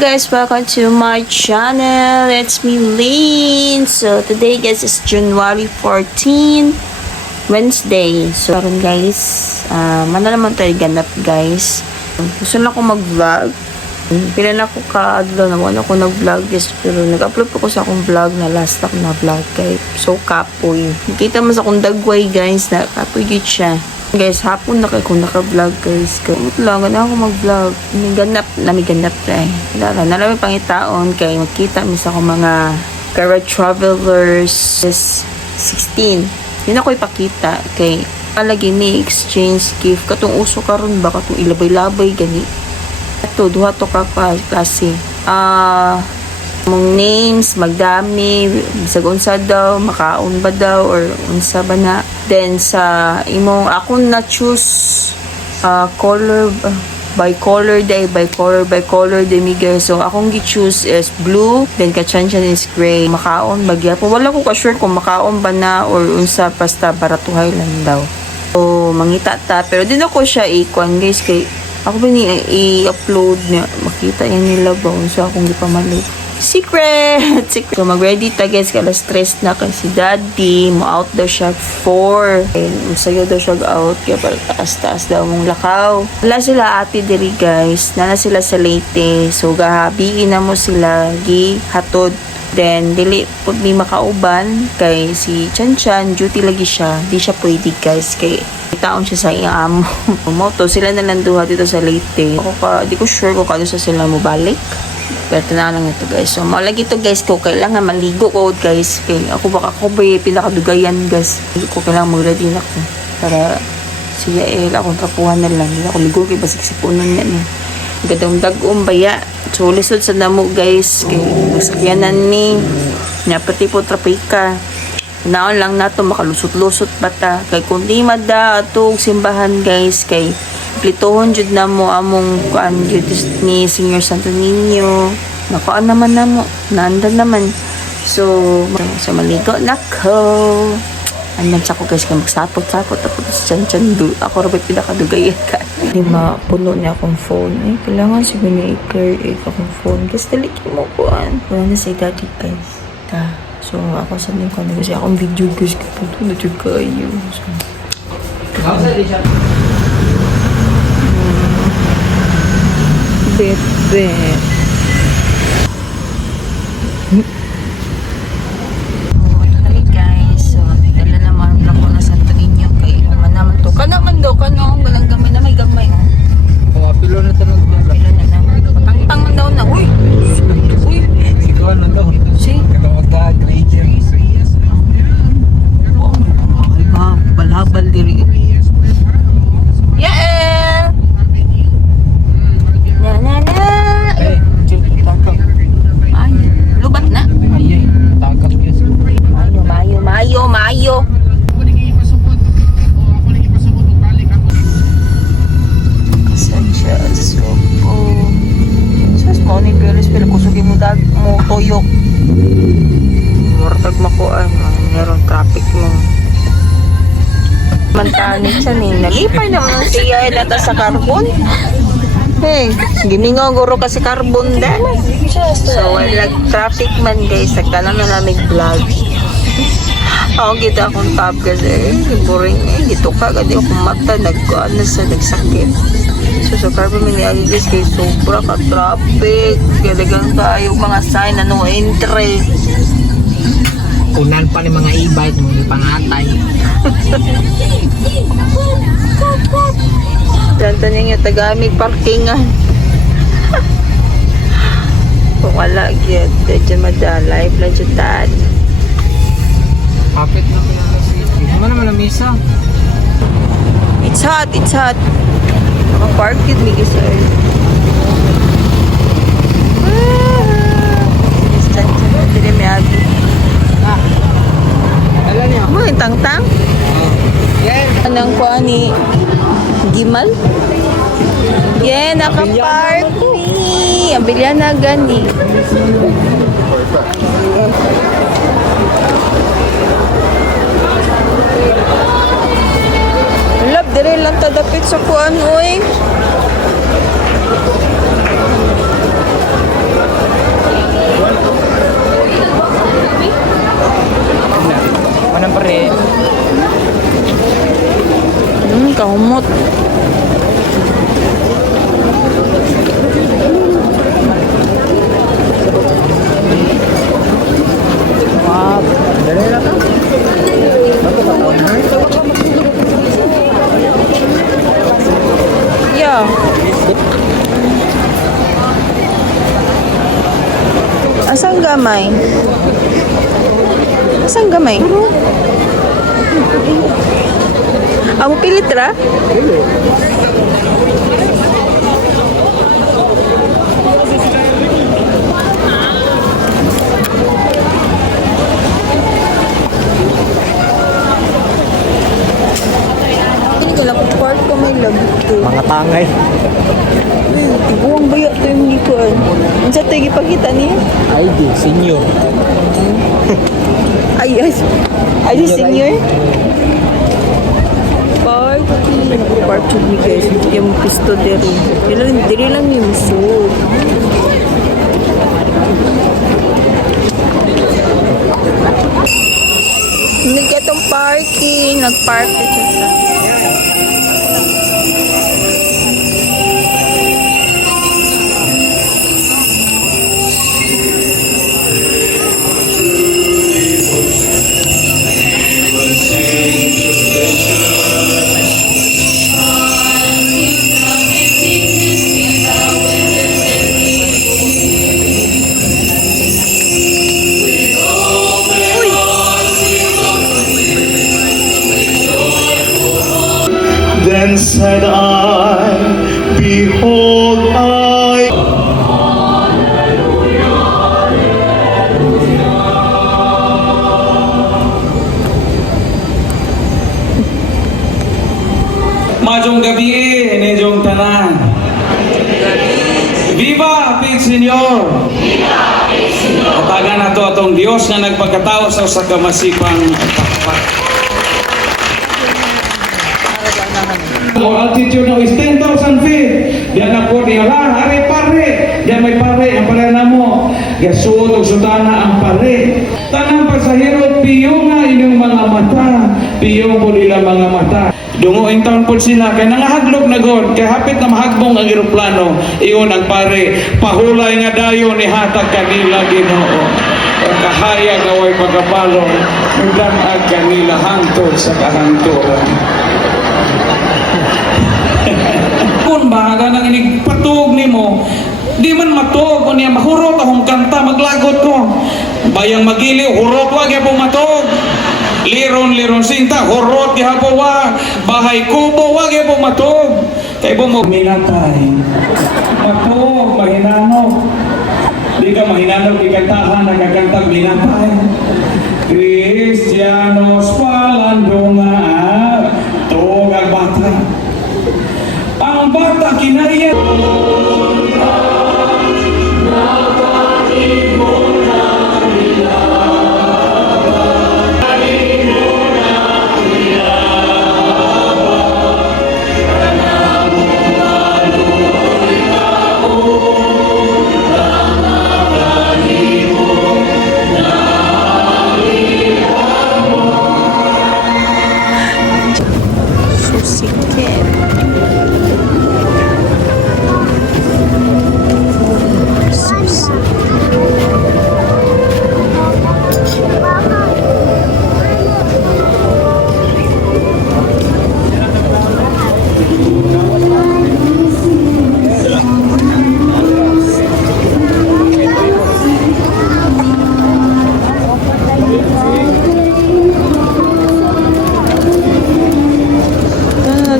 Guys, welcome to my channel. It's me, Lynn. So today guys is January 14, Wednesday. So guys, mana naman tayo ganap guys. Gusto lang ako mag-vlog. Pila na ako kaadlaw naman ako nag-vlog guys, pero nag-upload po ko sa akong vlog na last time na vlog kay so kapoy. Nakita mo sa akong dagway guys na kapoy gid siya. Guys, hapon na kayo kung naka-vlog guys. Kaya lang, ganda ako mag-vlog. May ganap tayo. Naraming pangitaon kay magkita mis ako mga Kara Travelers 16. Yun ako ipakita kay alagi may exchange gift. Katong uso karon ba katong ilabay-labay gani. Ito, duha to ka klase. Mong names, magdami, bisag unsa daw, makaon ba daw, or unsa ba na. Then, sa imong, akong na-choose color, by color day, by color day, guys. So, akong gi-choose is blue, then kachanchan is gray. Makaon, bagya po. Wala ko ka-sure kung makaon ba na, or unsa, basta baratuhay lang daw. So, mangita ta. Pero, din ako siya i-kwan, guys, kay ako ba i-upload niya, makita yan nila ba, unsa akong gipamalit. Secret! So, mag-ready ta guys. Kala stress na kasi daddy. Mo-out daw siya 4. And sayo daw siya out. Kaya para taas-taas daw mong lakaw. Wala sila ate diri guys. Nana sila sa Leyte. So, gahabiin na mo sila. Hatod. Then, dili po may makauban. Kay si Chan Chan, duty lagi siya. Di siya pwede guys. Kay taon siya sa iyang amo. Moto, sila na lang duha dito sa Leyte. Di ko sure kung kano sa sila mo balik. Pero tanaw lang ito guys. So, malagi ito guys ko. Kailangan maligo ko guys. Kaya ako baka ko ba pinakadugayan guys. Ko kailangan mag-ready na ko. Para siya akong trapuhan na lang. Hindi ako ligo kaya basik sipunan yan eh. Gadong dagong baya. So, lisod sa damo guys. Kaya masakyanan ni. Napati po trapika. Naon lang na ito makalusot-lusot bata. Kay kundi mada itong simbahan guys. Kay plitohon jud na mo among kuan jud ni Senior Santo Niño. Nakuan naman na mo. Naandan naman. So maligo na ko. Andan sa ko guys kay magsapot-sapot ako sa tiyan-tiyan. Ako rin pinakadugayan ka. Di mapuno niya akong phone. Kailangan si Binaiker akong phone. Guys, taliki mo kuan. Wala na si daddy guys. So, ako sa din ko kasi akong video guys. Kapunto na dyan kayo. So, bet. Hey guys. So, dala naman ako na Santo Niño. Kaya naman naman to. Kanaman daw. Kanong galang gamay na may gamay. Pilo na tanong niya. Pilo na naman. Patang-tang daw na. Uy! Sikuan na daw. Si? Kalawag na, Gretchen. Ay ba, balhabal diri. Yael! Na. Eh, takak. Ay, lubat na. Ay, takak yes. Mayo. Asan siya? Sas mo ni Belis, pero kusugin mo tuyok. Murtag makuan. Meron traffic mo. Mantanit siya ni. Nalipay naman siya data sa carbon. Hey, gimingaw guro kasi carbon din. So, like traffic man guys. Nagtanong na namin vlog. Ako kita akong tab kasi boring gito ka gadi akong mata nagkuan na sa nagsakit. So sa carbon mangyari guys kay sobra ka traffic. Galagang tayo mga sign na no entry. Kunan pa ni mga e-bike mo ni pangatay. Tanto niya yung tagamig parkingan. Kung wala gyud dyan madalive lang dyan taan. Kapit na pinaka city. Ano naman ang misa? It's hot. Maka-park yun mi guys. Dili may agi. Alam niyo? Mo yung tang-tang? Yeah. Anong kuha ni Gimal? Yeah, naka-park ni. Ang bilya na gani. Love, dire lang tadapit sa kuan, oy. Siyempre, Kahumot. Wow. dali na to. Bato pa taon na. Yeah. Asang gamay? Asang gamay? Amo pilit ra? Ini ko lang part ko may labto. Mga tangay. Tiguang baya to yung likuan. Unsa tayo gipakita niya? ID, senior. Ay, senior? Part to me guys. Yung pisto diri. Diri lang yung suit. Nagkatong parking. Nag-park dito sa... Then said I, Behold, I. Majong gabi inyong tanan. Viva Pig Senyor! Katagan na to atong Dios nga nagpagkatao sa usa ka masipang pakpak. O altitude ng is 10,000 feet. Diyan na po niya lang, hari pare. Diyan may pare, ang pare na mo. Gasud o sutana ang pare. Tanang pasahero, piyong nga inyong mga mata. Piyong po nila mga mata. Dunguing taon po sila, kaya nangahadlok na god, kaya hapit na mahagbong ang eroplano, iyon ang pare, pahulay nga dayo ni hatag kanila Ginoo. Kahaya nga way pagkapalo, nagdanag kanila hangtod sa kahanturan. Kung bahaga nang inigpatug ni mo, di man matug, o niya mahurot akong kanta, maglagot ko. Bayang magiliw, hurot wag ya po matug. Liron sinta, horot gihapo wa, bahay kubo wag po matog. Kay po mo minatay. Matog, mahinano. Di ka mahinano, di kantahan, nagkakantag minatay. Kristiyanos palandunga, tog ang bata. Ang bata kinaya.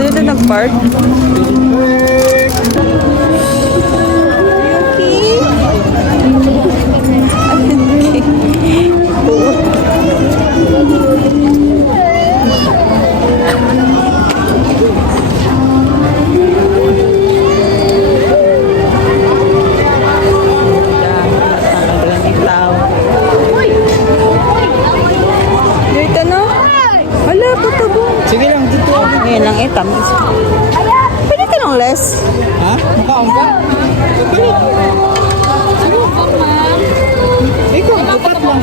Dito nag-park. Dito no? Wala, patabo. Sige lang, dito. Ngayon lang tamis. Pwede ka ng less. Ha? Mukhaon ka? Ikaw, dapat lang.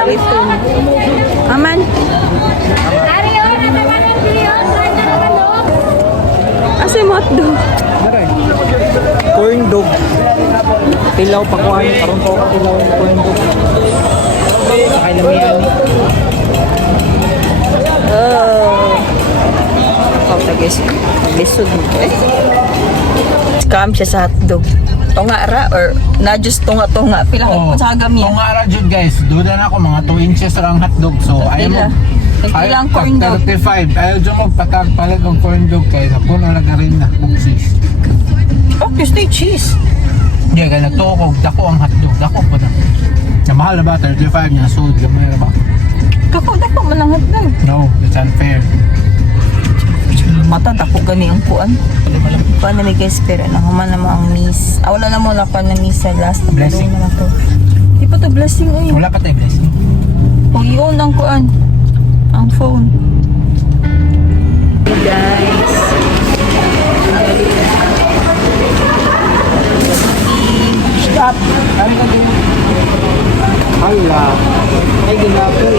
Kaliton. Aman. Asa mo hotdog? Corn dog. Tilaw pa kuhan. Karoon ko tilaw ng corn dog. Sakay na miyan. Oh. Kauta guys. Lisod mo ko eh. Scam siya sa hotdog. Tunga ra or na just tunga-tunga. Pila ko sa agam yan. Kung ara dyan guys, duda na ako mga 2 inches lang hotdog. So ayaw mo. Nagpilang corn dog. 35. Ayaw dyan mo patagpalag ng corn dog kayo. Napuno na rin na. Buksis. Oh, stay cheese. Hindi, kaya nagtukog. Dako ang hotdog. Dako po na. Na mahal na ba? 35 niya. So, gamay na ba? Dako malangat na. No, it's unfair. Mata dako gani ang kuan. Kuan na may guys pero nahuman na mo ang miss. Wala na mo lapan na miss sa last na Blessing. na to. Di pa to blessing ay. Wala pa tayo blessing. Kung yun ang kuan. Ang phone. Guys. Stop! Kami ka din. Hala. Ay, ginapal.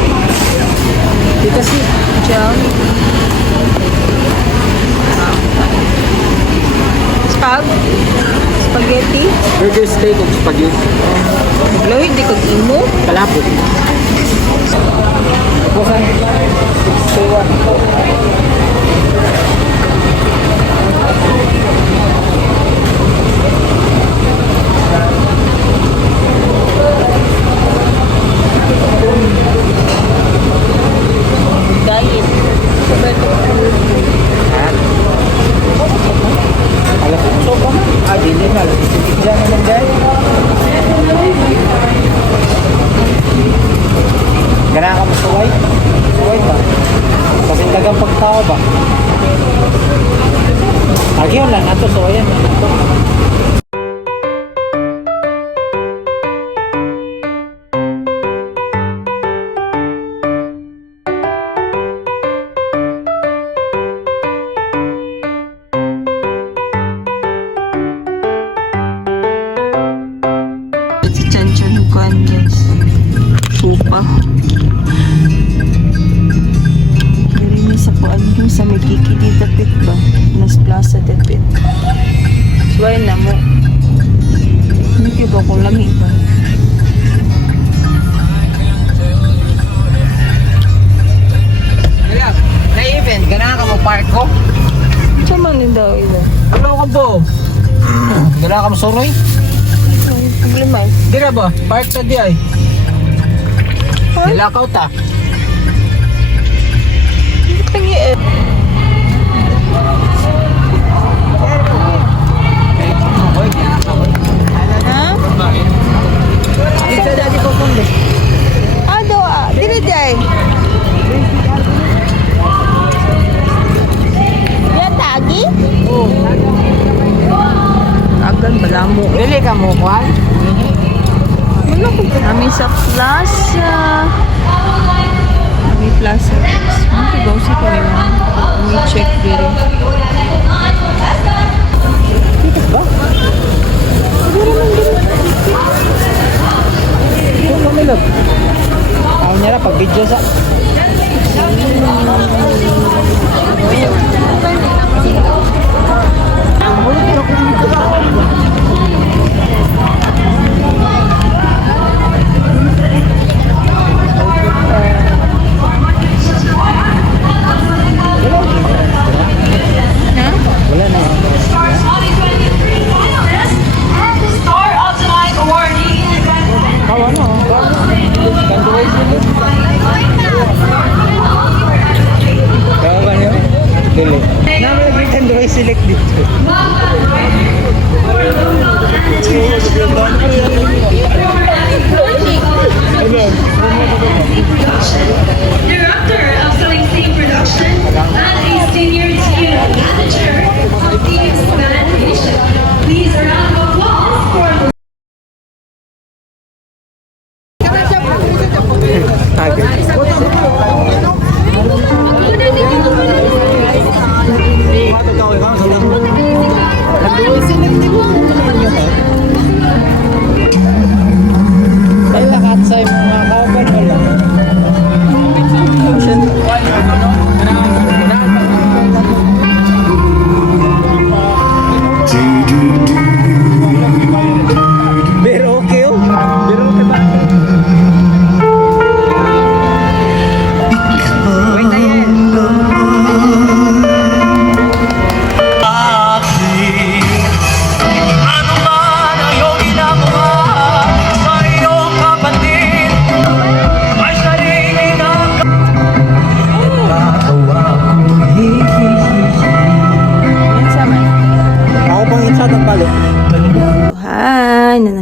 Dito si Jam. Spaghetti. Burger steak o spaghetti. Lohid di kag imo. Kalapot. Bukan. Diet. Alas so ba? Dili na. Alas istigyan naman guys. Ganaan ka mo suway? Suway ba? Kasi dagang pagtao ba? Agyon lang nato, suwayan lang nato. Si Chanchan kuan guys. Supa. Diri sa kuan yung sa may kikili dapit ba? Mas plaza dapit. Suway na mo. Hindi ba kung lamig ba? Kaya, na-event, ganaan ka mo park ko? Sama ni daw ito. Ano ka po? Ganaan ka mo suroy? Problema eh. Dira ba? Park sa di ay. Nilakaw ta. Tangi eh. Ha? Isa dati ko kundi. Ado ah. Dili day. Yan tagi? Agan bala mo. Dili ka mo kuhan? Wala ko kami sa plaza. Kami plaza. Ano ka daw si kami mo? Kami check diri. Dito ba? Ito kami lang. Ako niya na pag video sa... Wala na yun. Star of the Night awardee. Kawa no. Kanduay sila. Kawa ba niyo? Dili. Namin lagi kanduay select dito. Director of Selling Scene Production and a senior team manager of the Expand Nation. Please a round of applause for Ay, lahat sa mga kauban wala.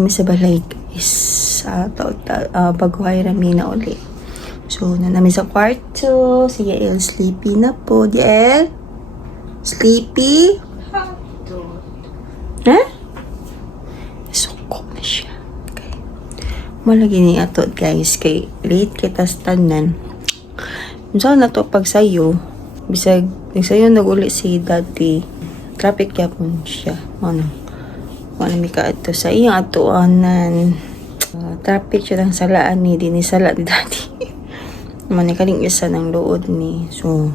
mi sa balay guys. Baguhay rami na uli. So, na namin sa kwarto. Si Yael sleepy na po. Yael? Sleepy? Ha? Suko na siya. Okay. Malagi ni ato guys. Kay late kita tanan. Saan na to pag sayo? Bisag sayo nag-uli si daddy. Traffic yapon siya. Ano mi ka ito sa iyang atuanan. Traffic siya ng salaan ni sala ni daddy. Manikaling isa ng lood ni. So,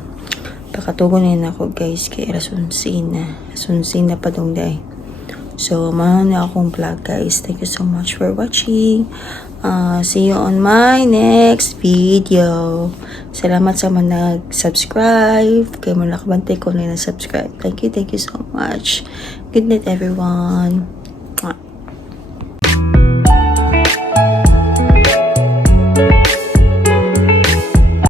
pakatugon na ako guys kay Rasunsina pa dong day. So, na akong vlog guys. Thank you so much for watching. See you on my next video. Salamat sa mga nag-subscribe. Kaya mo nakabantay ko na nag-subscribe. Thank you so much. Good night everyone.